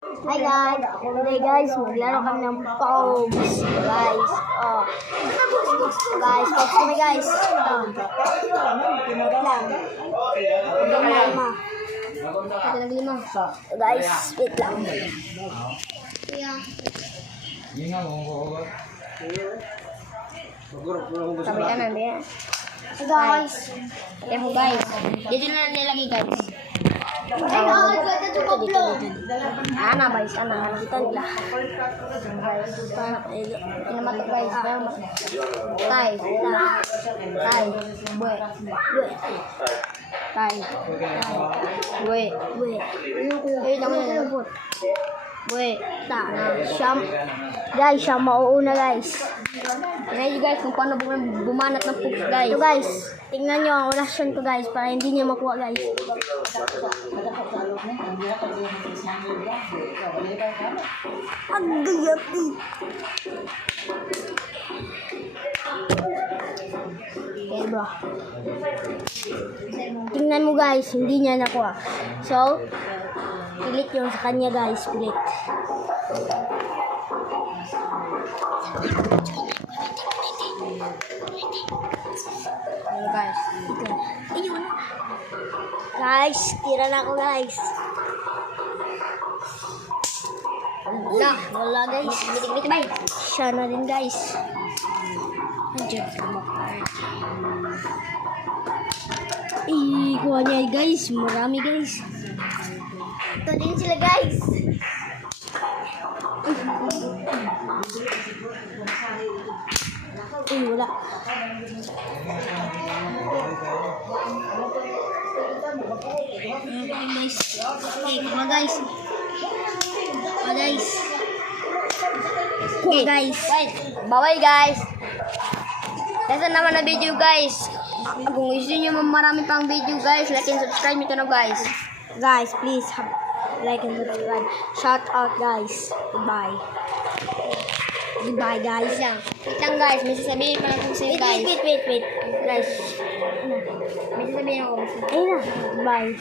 Hi guys! Today guys, maglaro kami ng Pogs. Guys, guys, Pogs kami guys. Wait lang. Lima. Ito naglima. Guys, wait lang. Sabi ka na, hindi. Guys. Ayan mo guys. Dito na nilagay guys. Ana guys, ana kita nila. Guys, pinamatok guys. Tay, tay, buwe, tay, buwe, buwe. Naman na lubot. Buwe, ta, siyam. Guys, siya mauuna guys. Tingnan nyo guys kung paano bumanat ng pups guys. Ito guys, tingnan nyo ang orasyon ko guys para hindi niya makuha guys. Ang gayati. Okay bro. Tingnan mo guys, hindi niya nakuha. So, pilit yung sa kanya guys, pilit. Guys, guys, tira na ako guys. Wala guys. Siya na din guys. Andiyan sa makart. Kuha niya guys. Marami guys. Ito din sila guys. Wala. Guys. Okay, kuma guys. Guys. Okay guys. Bawal guys. Kasi naman na video guys. Kung gusto niyo marami pang video guys, like and subscribe nyo na guys. Guys, please like and subscribe. Shout out guys. Goodbye. Goodbye guys. Wait lang guys, may sasabihin pa lang sa'yo guys. Wait. Guys. May sasabihin ako. Ayun na. Bye.